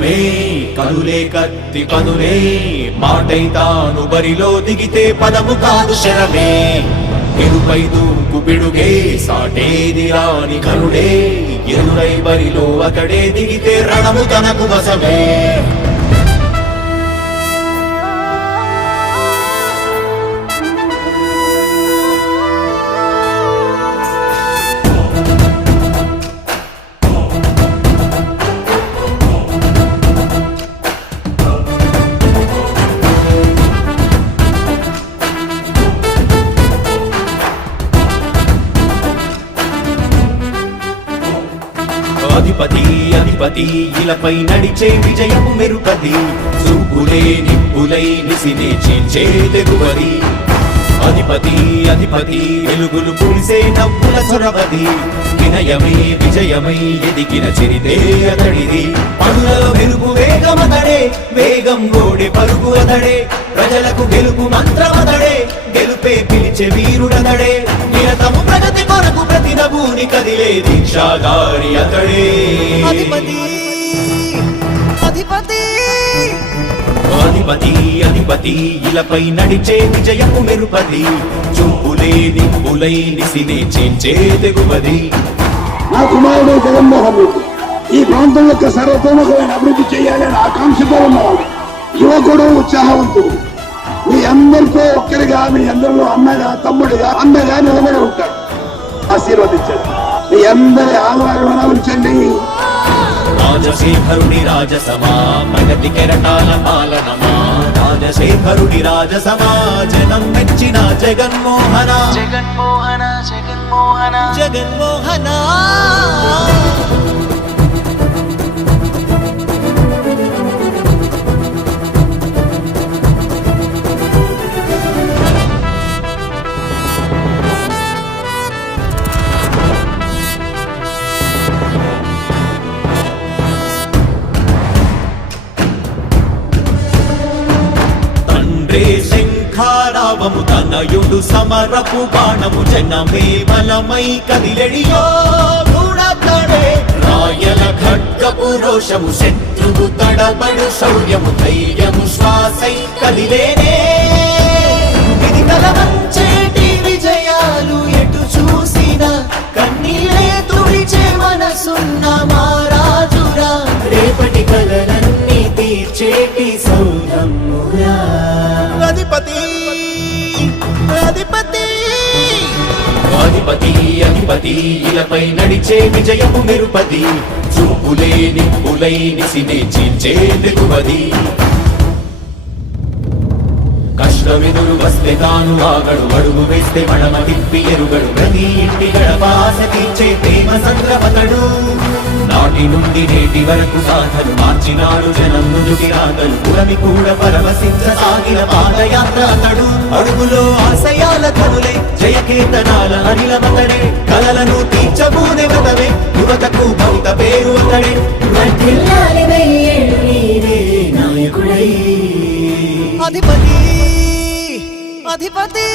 యుద్ధమే కనులే కత్తి పదులే మాటై తాను బరిలో దిగితే పదము కాదు శరమే ఎరుపై దూకు పిడుగే సాటేది రాని కరుడే ఎదురై బరిలో అతడే దిగితే రణము తనకు వశమే అధిపతి అధిపతి ఇలపై నడిచే విజయము మెరుపది చూపులే నిప్పులై నిసినే చీల్చే తెగువది అధిపతి అధిపతి వెలుగులు పులిసే నవ్వుల చొరవది వినయమై విజయమై ఎదిగిన చిరితే అతడిది పనులలో మెరుపు వేగమతడే వేగం ఓడే పరుగు అతడే ప్రజలకు గెలుపు మంత్రమతడే గెలుపే పిలిచే వీరుడతడే నిరతము ప్రగతి కొరకు ప్రతి నభూని కదిలే దీక్షాగారి అతడే అధిపతి అధిపతి అధిపతి అధిపతి ఇలపై నడిచే విజయము మెరుపది చూపులే నిప్పులై నిసినే చేంచే తెగువది నా కుమారుడు జగన్మోహన్ రెడ్డి ఈ ప్రాంతం యొక్క సర్వతోముఖమైన అభివృద్ధి చేయాలని ఆకాంక్షతో ఉన్నవాడు యువకుడు ఉత్సాహవంతుడు మీ అందరితో ఒక్కరిగా మీ అందరిలో అన్నగా తమ్ముడిగా అన్నగా నిలబడి ఉంటాడు ఆశీర్వదించండి మీ అందరి ఆదరణ ఉంచండి రాజశేఖరుడి రాజసమా ప్రగతి కెరటాల పాలనమా రాజశేఖరుడి రాజసమా జనం మెచ్చిన జగన్మోహన జగన్మోహన జగన్మోహన జగన్మోహన శంఖారావము తనయుడు సమరపు బాణము జనమే బలమై కదిలెడియో గుణతడే రాయల ఖడ్గపు రోషము శత్రువు తడబడు శౌర్యము ధైర్యము శ్వాసై కదిలేనే ఇది కలవంచేటి విజయాలు ఎటు చూసిన కన్నీలే తుడిచే మనసున్న మారాజురా రేపటి కలలన్నీ తీర్చేటి సౌధమురా అధిపతి అధిపతి అధిపతి అధిపతి ఇలపై నడిచే విజయము మెరుపది చూపులే నిప్పులై నిసినే చీల్చే తెగువది కష్టమెదురు వస్తే తాను ఆగడు అడుగు వేస్తే మడమ తిప్పి ఎరుగడు ప్రతి ఇంటి గడపాస తీర్చే ప్రేమ సంద్రపతడు నాటి నుండి నేటి వరకు సాధలు మార్చినాడు జనం నుదుటి రాగలు పురమి కూడా పరవశించసాగిన పాదయాత్ర అతడు అడుగులో ఆశయాల కనులే జయకేతనాల అనిలమతడే కలలను తీర్చబూనే వ్రతమే యువతకు భవిత పేరు అతడే అధిపతి అధిపతి